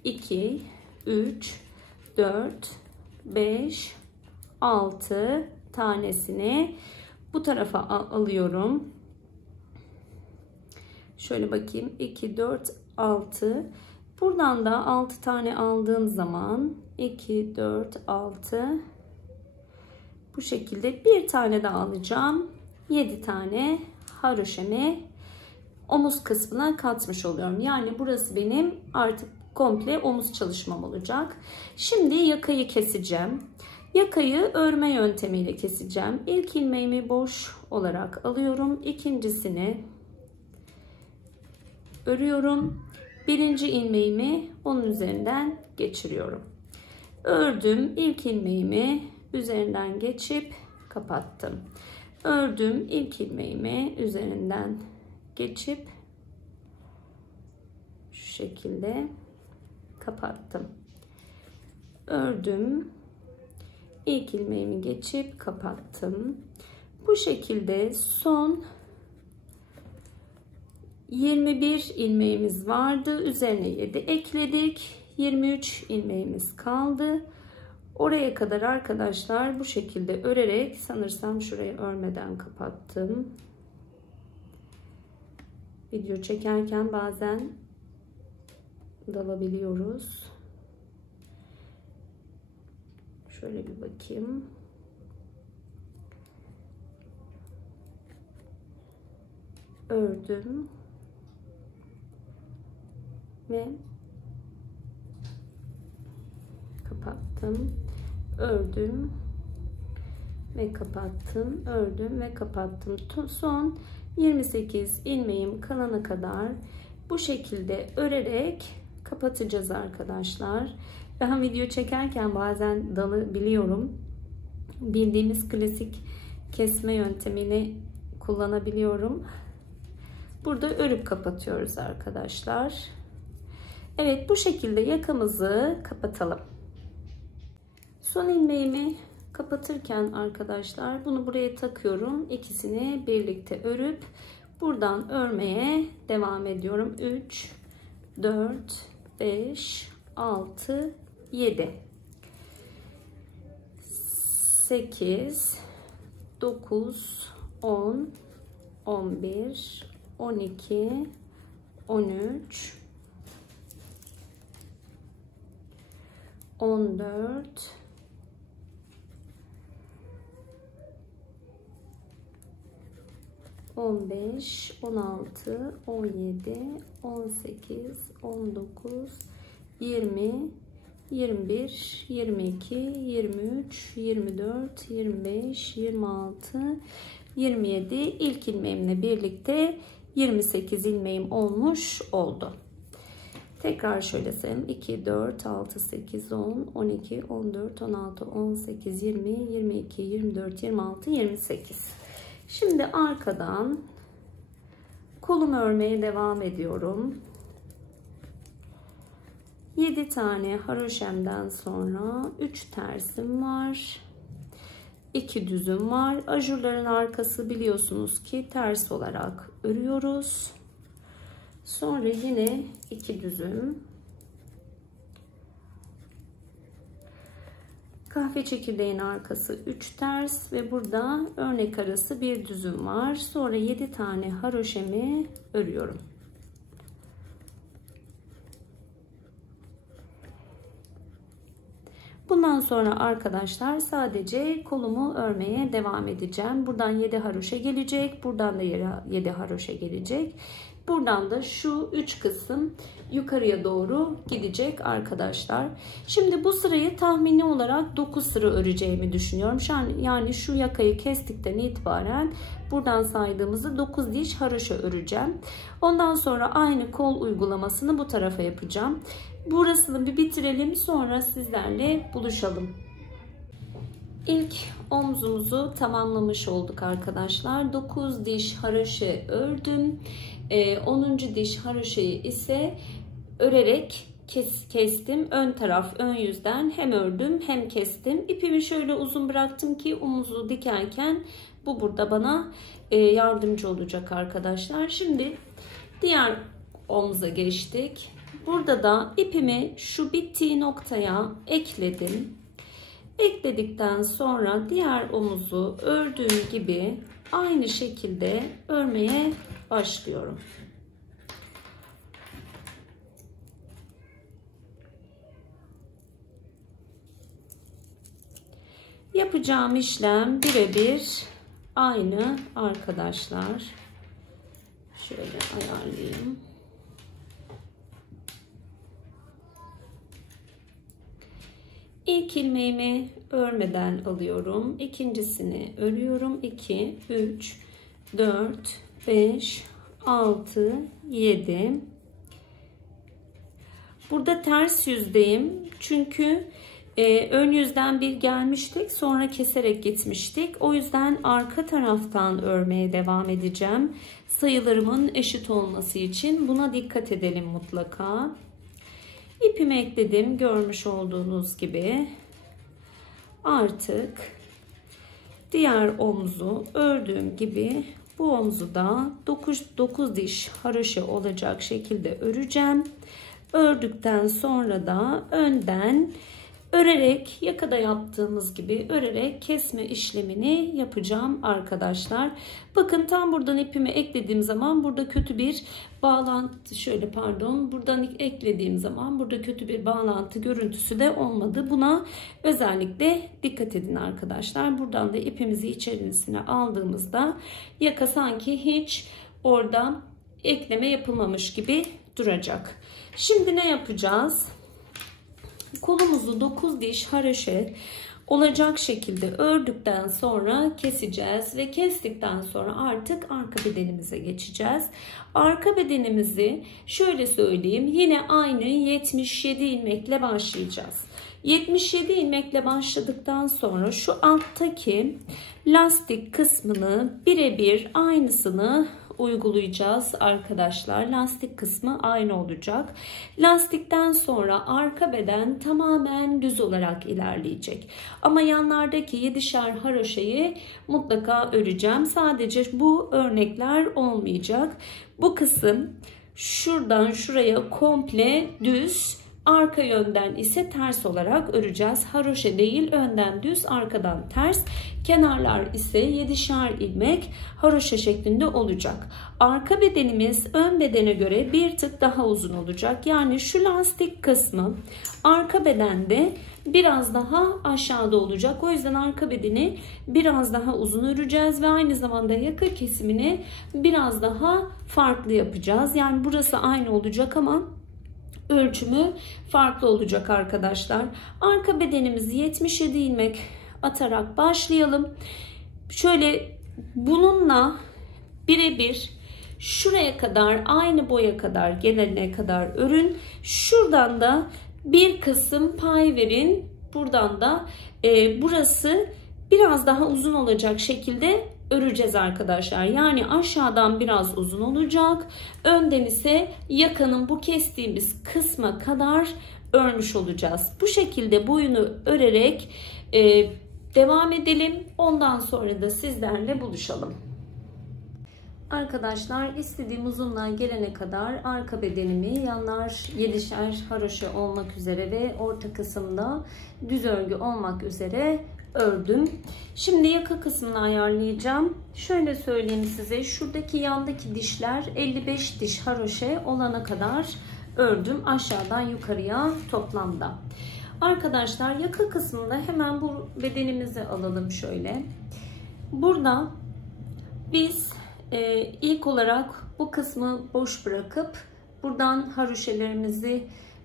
2, 3, 4, 5, 6 tanesini bu tarafa alıyorum. Şöyle bakayım. 2, 4, 6. Buradan da 6 tane aldığım zaman 2, 4, 6 bu şekilde bir tane daha alacağım. 7 tane haroşemi omuz kısmına katmış oluyorum. Yani burası benim artık komple omuz çalışmam olacak. Şimdi yakayı keseceğim. Yakayı örme yöntemiyle keseceğim. İlk ilmeğimi boş olarak alıyorum. İkincisini örüyorum. Birinci ilmeğimi onun üzerinden geçiriyorum. Ördüm. İlk ilmeğimi üzerinden geçip kapattım. Ördüm. İlk ilmeğimi üzerinden geçip şu şekilde kapattım. Ördüm. İlk ilmeğimi geçip kapattım. Bu şekilde son 21 ilmeğimiz vardı. Üzerine 7 ekledik. 23 ilmeğimiz kaldı. Oraya kadar arkadaşlar bu şekilde örerek, sanırsam şurayı örmeden kapattım. Video çekerken bazen dalabiliyoruz. Şöyle bir bakayım. Ördüm ve kapattım. Ördüm ve kapattım. Ördüm ve kapattım. Son 28 ilmeğim kalana kadar bu şekilde örerek kapatacağız arkadaşlar. Ben video çekerken bazen dalabiliyorum. Bildiğimiz klasik kesme yöntemini kullanabiliyorum. Burada örüp kapatıyoruz arkadaşlar. Evet, bu şekilde yakamızı kapatalım. Son ilmeğimi kapatırken arkadaşlar bunu buraya takıyorum. İkisini birlikte örüp buradan örmeye devam ediyorum. 3, 4, 5, 6, 7, 8, 9, 10, 11, 12, 13, 14, 15, 16, 17, 18, 19, 20, 21, 22, 23, 24, 25, 26, 27. İlk ilmeğimle birlikte 28 ilmeğim olmuş oldu. Tekrar şöyle sayalım. 2, 4, 6, 8, 10, 12, 14, 16, 18, 20, 22, 24, 26, 28. Şimdi arkadan kolumu örmeye devam ediyorum. 7 tane haroşemden sonra 3 tersim var. 2 düzüm var. Ajurların arkası biliyorsunuz ki ters olarak örüyoruz. Sonra yine 2 düzüm. Kahve çekirdeğin arkası 3 ters ve burada örnek arası bir düzüm var. Sonra 7 tane haroşemi örüyorum. Bundan sonra arkadaşlar sadece kolumu örmeye devam edeceğim. Buradan 7 haroşa gelecek. Buradan da 7 haroşa gelecek. Buradan da şu 3 kısım yukarıya doğru gidecek arkadaşlar. Şimdi bu sırayı tahmini olarak 9 sıra öreceğimi düşünüyorum. Yani şu yakayı kestikten itibaren buradan saydığımızda 9 diş haroşa öreceğim. Ondan sonra aynı kol uygulamasını bu tarafa yapacağım. Burasını bir bitirelim, sonra sizlerle buluşalım. İlk omzumuzu tamamlamış olduk arkadaşlar. 9 diş haroşa ördüm. 10. diş haroşayı ise örerek kestim. Ön taraf, ön yüzden hem ördüm hem kestim. İpimi şöyle uzun bıraktım ki omuzu dikerken bu burada bana yardımcı olacak arkadaşlar. Şimdi diğer omuza geçtik. Burada da ipimi şu bittiği noktaya ekledim. Ekledikten sonra diğer omuzu ördüğüm gibi aynı şekilde örmeye başlıyorum. Yapacağım işlem birebir aynı arkadaşlar. Şöyle ayarlayayım. İlk ilmeğimi örmeden alıyorum. İkincisini örüyorum. 2, 3, 4, 5, 6, 7. Burada ters yüzdeyim. Çünkü ön yüzden bir gelmiştik. Sonra keserek gitmiştik. O yüzden arka taraftan örmeye devam edeceğim. Sayılarımın eşit olması için buna dikkat edelim mutlaka. İpimi ekledim. Görmüş olduğunuz gibi. Artık diğer omuzu ördüğüm gibi bu omuzu da 9 diş haroşa olacak şekilde öreceğim. Ördükten sonra da önden örerek, yakada yaptığımız gibi örerek kesme işlemini yapacağım arkadaşlar. Bakın tam buradan ipimi eklediğim zaman burada kötü bir bağlantı, şöyle pardon, buradan eklediğim zaman burada kötü bir bağlantı görüntüsü de olmadı. Buna özellikle dikkat edin arkadaşlar. Buradan da ipimizi içerisine aldığımızda yaka sanki hiç orada ekleme yapılmamış gibi duracak. Şimdi ne yapacağız? Kolumuzu 9 diş haroşa olacak şekilde ördükten sonra keseceğiz ve kestikten sonra artık arka bedenimize geçeceğiz. Arka bedenimizi şöyle söyleyeyim, yine aynı 77 ilmekle başlayacağız. 77 ilmekle başladıktan sonra şu alttaki lastik kısmını birebir aynısını uygulayacağız arkadaşlar. Lastik kısmı aynı olacak. Lastikten sonra arka beden tamamen düz olarak ilerleyecek. Ama yanlardaki 7'şer haroşayı mutlaka öreceğim. Sadece bu örnekler olmayacak. Bu kısım şuradan şuraya komple düz, arka yönden ise ters olarak öreceğiz. Haroşa değil, önden düz, arkadan ters. Kenarlar ise 7'şer ilmek haroşa şeklinde olacak. Arka bedenimiz ön bedene göre bir tık daha uzun olacak. Yani şu lastik kısmı arka bedende biraz daha aşağıda olacak. O yüzden arka bedeni biraz daha uzun öreceğiz ve aynı zamanda yaka kesimini biraz daha farklı yapacağız. Yani burası aynı olacak ama ölçümü farklı olacak arkadaşlar. Arka bedenimizi 77 ilmek atarak başlayalım. Şöyle bununla birebir şuraya kadar, aynı boya kadar gelene kadar örün. Şuradan da bir kısım pay verin. Buradan da burası biraz daha uzun olacak şekilde öreceğiz arkadaşlar. Yani aşağıdan biraz uzun olacak. Önden ise yakanın bu kestiğimiz kısma kadar örmüş olacağız. Bu şekilde boyunu örerek devam edelim. Ondan sonra da sizlerle buluşalım. Arkadaşlar istediğim uzunluğa gelene kadar arka bedenimi yanlar 7'şer haroşa olmak üzere ve orta kısımda düz örgü olmak üzere ördüm. Şimdi yaka kısmını ayarlayacağım. Şöyle söyleyeyim size, şuradaki yandaki dişler 55 diş haroşa olana kadar ördüm aşağıdan yukarıya toplamda. Arkadaşlar yaka kısmında hemen bu bedenimizi alalım şöyle. Burada biz ilk olarak bu kısmı boş bırakıp buradan haroşalarımızı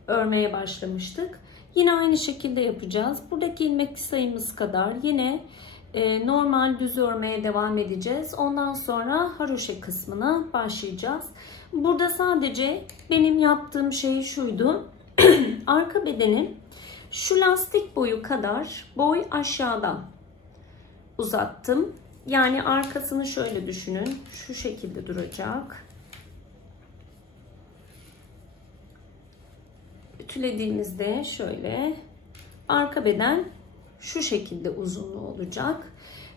örmeye başlamıştık. Yine aynı şekilde yapacağız. Buradaki ilmek sayımız kadar yine normal düz örmeye devam edeceğiz. Ondan sonra haroşa kısmına başlayacağız. Burada sadece benim yaptığım şey şuydu. Arka bedeni şu lastik boyu kadar boy aşağıdan uzattım. Yani arkasını şöyle düşünün. Şu şekilde duracak. Ütülediğimizde şöyle arka beden şu şekilde uzunluğu olacak.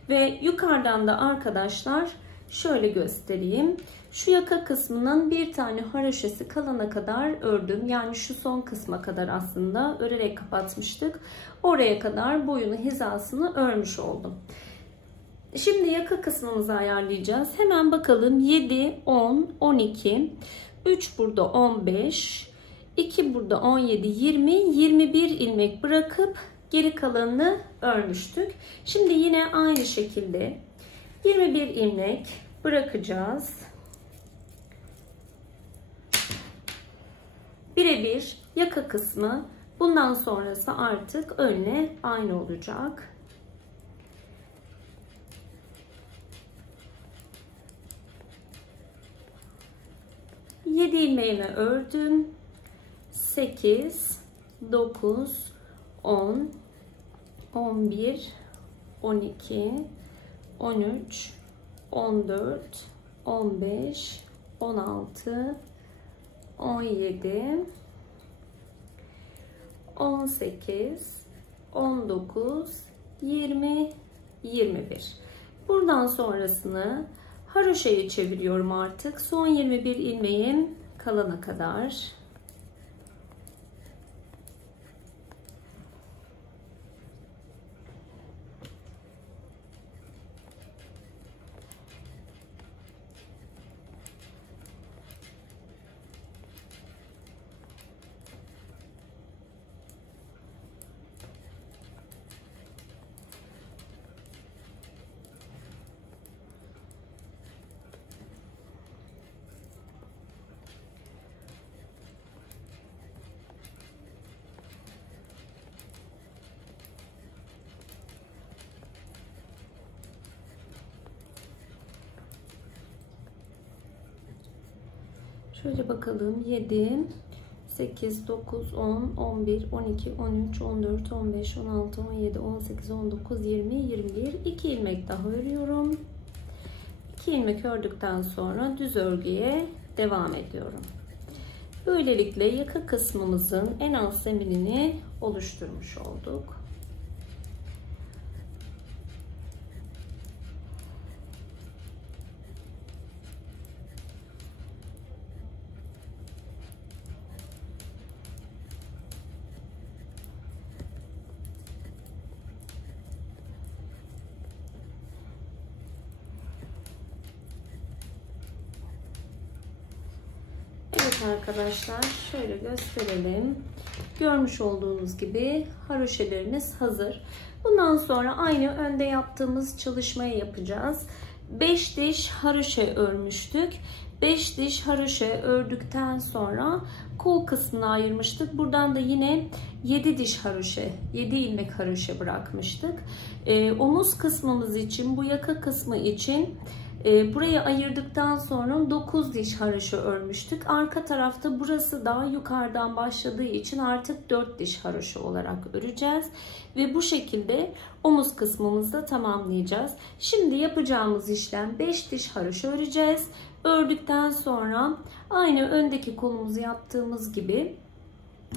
Ve yukarıdan da arkadaşlar şöyle göstereyim. Şu yaka kısmının bir tane haroşası kalana kadar ördüm. Yani şu son kısma kadar aslında örerek kapatmıştık. Oraya kadar boyunu, hizasını örmüş oldum. Şimdi yaka kısmımızı ayarlayacağız. Hemen bakalım. 7, 10, 12, 3 burada 15, 2 burada 17, 20, 21 ilmek bırakıp geri kalanını örmüştük. Şimdi yine aynı şekilde 21 ilmek bırakacağız. Birebir yaka kısmı bundan sonrası artık önle aynı olacak. Yedi ilmeğimi ördüm. 8, 9, 10, 11, 12, 13, 14, 15, 16, 17, 18, 19, 20, 21. Buradan sonrasını haroşaya çeviriyorum artık. Son 21 ilmeğim kalana kadar. Şöyle bakalım. 7, 8, 9, 10, 11, 12, 13, 14, 15, 16, 17, 18, 19, 20, 21. 2 ilmek daha örüyorum. 2 ilmek ördükten sonra düz örgüye devam ediyorum. Böylelikle yaka kısmımızın en alt zeminini oluşturmuş olduk. Evet arkadaşlar, şöyle gösterelim. Görmüş olduğunuz gibi haroşeleriniz hazır. Bundan sonra aynı önde yaptığımız çalışmayı yapacağız. 5 diş haroşe örmüştük. 5 diş haroşe ördükten sonra kol kısmını ayırmıştık. Buradan da yine 7 diş haroşe, 7 ilmek haroşe bırakmıştık. Omuz kısmımız için, bu yaka kısmı için burayı ayırdıktan sonra 9 diş haroşa örmüştük. Arka tarafta burası daha yukarıdan başladığı için artık 4 diş haroşa olarak öreceğiz. Ve bu şekilde omuz kısmımızı da tamamlayacağız. Şimdi yapacağımız işlem 5 diş haroşa öreceğiz. Ördükten sonra aynı öndeki kolumuzu yaptığımız gibi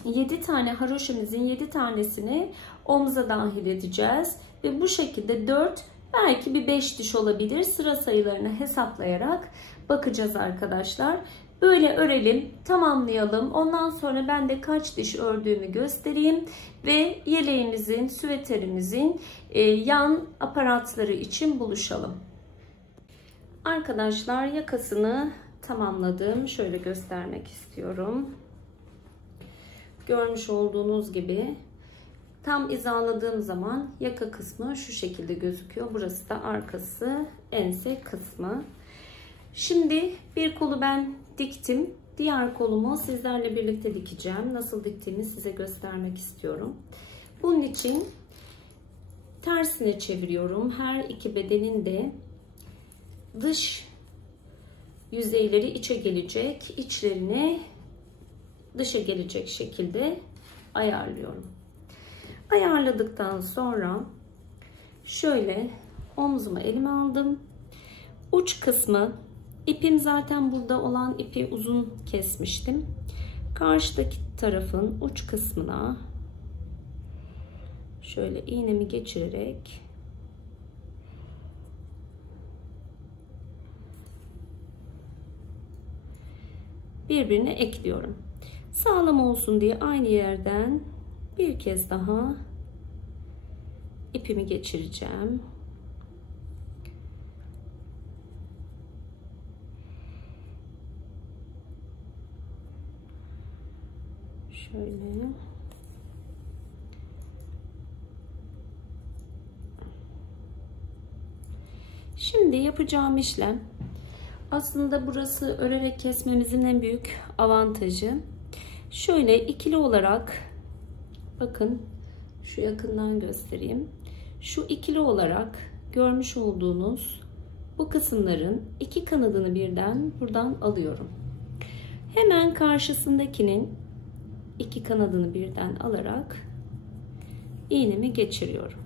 7 tane haroşamızın 7 tanesini omuza dahil edeceğiz. Ve bu şekilde 4, belki bir 5 diş olabilir. Sıra sayılarını hesaplayarak bakacağız arkadaşlar. Böyle örelim, tamamlayalım. Ondan sonra ben de kaç diş ördüğümü göstereyim. Ve yeleğimizin, süveterimizin yan aparatları için buluşalım. Arkadaşlar, yakasını tamamladım. Şöyle göstermek istiyorum. Görmüş olduğunuz gibi tam hizaladığım zaman yaka kısmı şu şekilde gözüküyor. Burası da arkası, ense kısmı. Şimdi bir kolu ben diktim. Diğer kolumu sizlerle birlikte dikeceğim. Nasıl diktiğimi size göstermek istiyorum. Bunun için tersine çeviriyorum. Her iki bedenin de dış yüzeyleri içe gelecek, içlerini dışa gelecek şekilde ayarlıyorum. Ayarladıktan sonra şöyle omzuma elime aldım. Uç kısmı, ipim zaten burada olan ipi uzun kesmiştim. Karşıdaki tarafın uç kısmına şöyle iğnemi geçirerek birbirine ekliyorum. Sağlam olsun diye aynı yerden bir kez daha ipimi geçireceğim. Şöyle. Şimdi yapacağım işlem, aslında burası örerek kesmemizin en büyük avantajı. Şöyle ikili olarak, bakın şu yakından göstereyim. Şu ikili olarak görmüş olduğunuz bu kısımların iki kanadını birden buradan alıyorum. Hemen karşısındakinin iki kanadını birden alarak iğnemi geçiriyorum.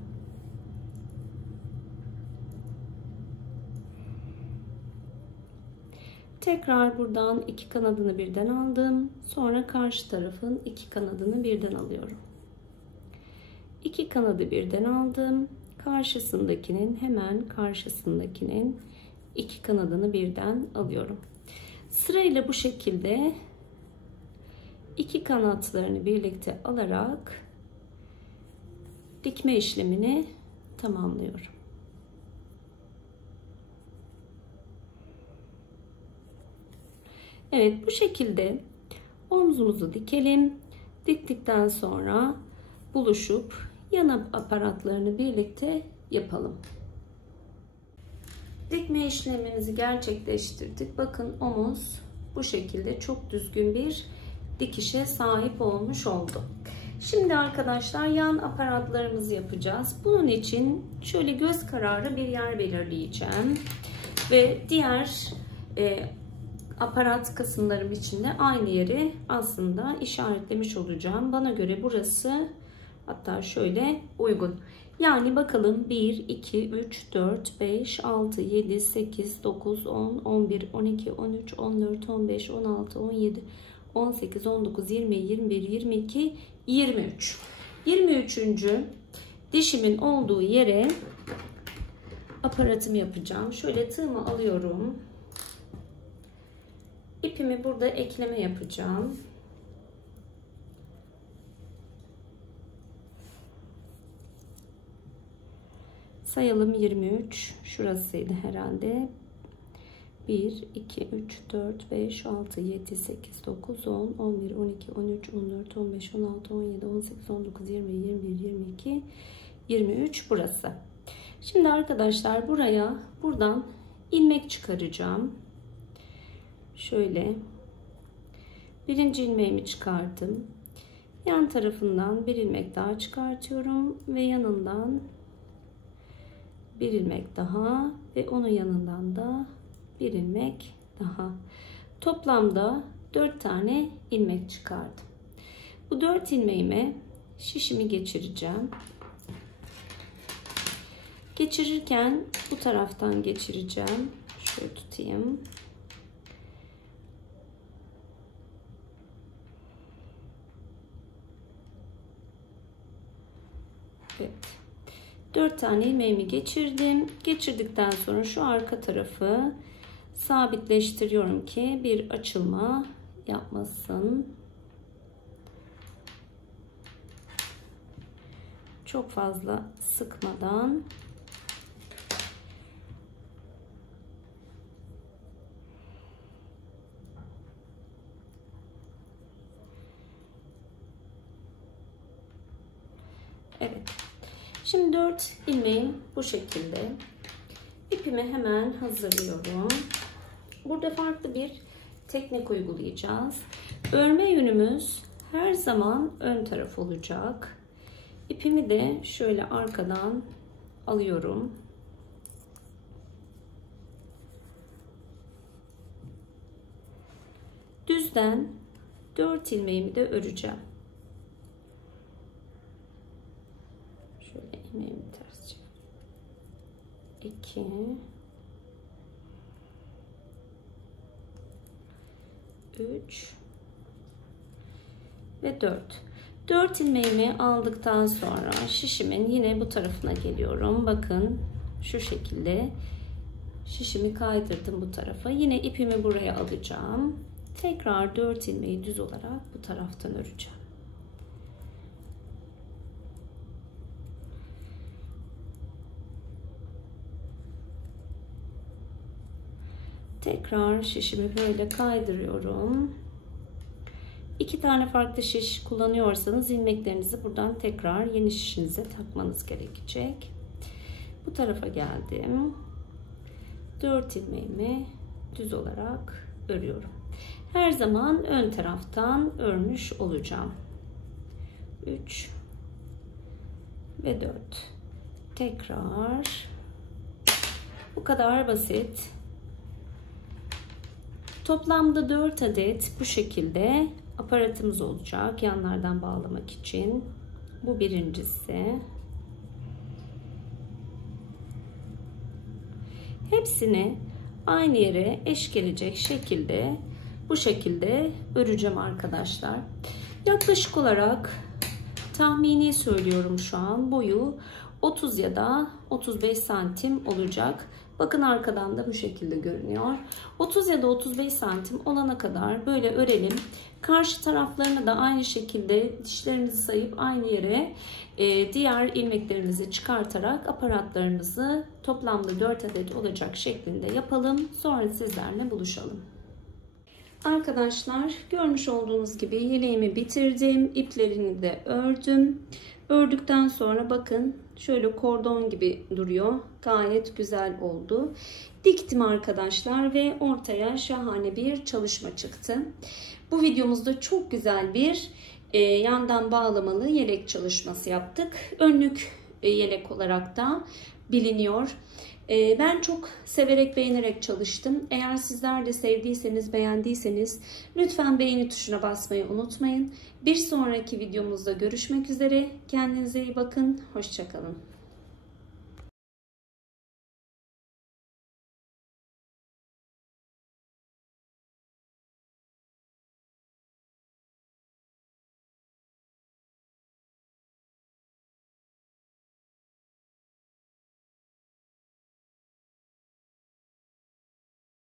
Tekrar buradan iki kanadını birden aldım. Sonra karşı tarafın iki kanadını birden alıyorum. İki kanadı birden aldım. Karşısındakinin, hemen karşısındakinin iki kanadını birden alıyorum. Sırayla bu şekilde iki kanatlarını birlikte alarak dikme işlemini tamamlıyorum. Evet, bu şekilde omzumuzu dikelim. Diktikten sonra buluşup yana aparatlarını birlikte yapalım. Dikme işlemimizi gerçekleştirdik. Bakın omuz bu şekilde çok düzgün bir dikişe sahip olmuş oldu. Şimdi arkadaşlar yan aparatlarımızı yapacağız. Bunun için şöyle göz kararı bir yer belirleyeceğim. Ve diğer aparat kısımlarım için de aynı yeri aslında işaretlemiş olacağım. Bana göre burası hatta şöyle uygun. Yani bakalım 1, 2, 3, 4, 5, 6, 7, 8, 9, 10, 11, 12, 13, 14, 15, 16, 17, 18, 19, 20, 21, 22, 23. 23. dişimin olduğu yere aparatımı yapacağım. Şöyle tığımı alıyorum. İpimi burada ekleme yapacağım. Sayalım 23. Şurasıydı herhalde. 1, 2, 3, 4, 5, 6, 7, 8, 9, 10, 11, 12, 13, 14, 15, 16, 17, 18, 19, 20, 21, 22, 23 burası. Şimdi arkadaşlar buradan ilmek çıkaracağım. Şöyle birinci ilmeğimi çıkardım. Yan tarafından bir ilmek daha çıkartıyorum ve yanından bir ilmek daha ve onun yanından da bir ilmek daha. Toplamda 4 tane ilmek çıkardım. Bu 4 ilmeğime şişimi geçireceğim. Geçirirken bu taraftan geçireceğim. Şöyle tutayım. Evet. 4 tane ilmeğimi geçirdim. Geçirdikten sonra şu arka tarafı sabitleştiriyorum ki bir açılma yapmasın. Çok fazla sıkmadan. Evet. Şimdi 4 ilmeği bu şekilde. İpimi hemen hazırlıyorum. Burada farklı bir teknik uygulayacağız. Örme yönümüz her zaman ön taraf olacak. İpimi de şöyle arkadan alıyorum. Düzden 4 ilmeğimi de öreceğim. Şöyle ilmeğimi ters çevir. 2 3 ve 4. 4 ilmeğimi aldıktan sonra şişimin yine bu tarafına geliyorum. Bakın şu şekilde şişimi kaydırdım bu tarafa. Yine ipimi buraya alacağım. Tekrar 4 ilmeği düz olarak bu taraftan öreceğim. Tekrar şişimi böyle kaydırıyorum. 2 tane farklı şiş kullanıyorsanız ilmeklerinizi buradan tekrar yeni şişinize takmanız gerekecek. Bu tarafa geldim. 4 ilmeğimi düz olarak örüyorum. Her zaman ön taraftan örmüş olacağım. 3 ve 4. Tekrar. Bu kadar basit. Toplamda 4 adet bu şekilde aparatımız olacak yanlardan bağlamak için. Bu birincisi. Hepsini aynı yere eş gelecek şekilde bu şekilde öreceğim arkadaşlar. Yaklaşık olarak tahmini söylüyorum şu an, boyu 30 ya da 35 santim olacak. Bakın arkadan da bu şekilde görünüyor. 30 ya da 35 santim olana kadar böyle örelim. Karşı taraflarını da aynı şekilde dişlerinizi sayıp aynı yere diğer ilmeklerinizi çıkartarak aparatlarınızı toplamda 4 adet olacak şeklinde yapalım. Sonra sizlerle buluşalım. Arkadaşlar görmüş olduğunuz gibi yeleğimi bitirdim. İplerini de ördüm. Ördükten sonra bakın şöyle kordon gibi duruyor. Gayet güzel oldu. Diktim arkadaşlar ve ortaya şahane bir çalışma çıktı. Bu videomuzda çok güzel bir yandan bağlamalı yelek çalışması yaptık. Önlük yelek olarak da biliniyor. Ben çok severek, beğenerek çalıştım. Eğer sizler de sevdiyseniz, beğendiyseniz lütfen beğeni tuşuna basmayı unutmayın. Bir sonraki videomuzda görüşmek üzere. Kendinize iyi bakın. Hoşça kalın.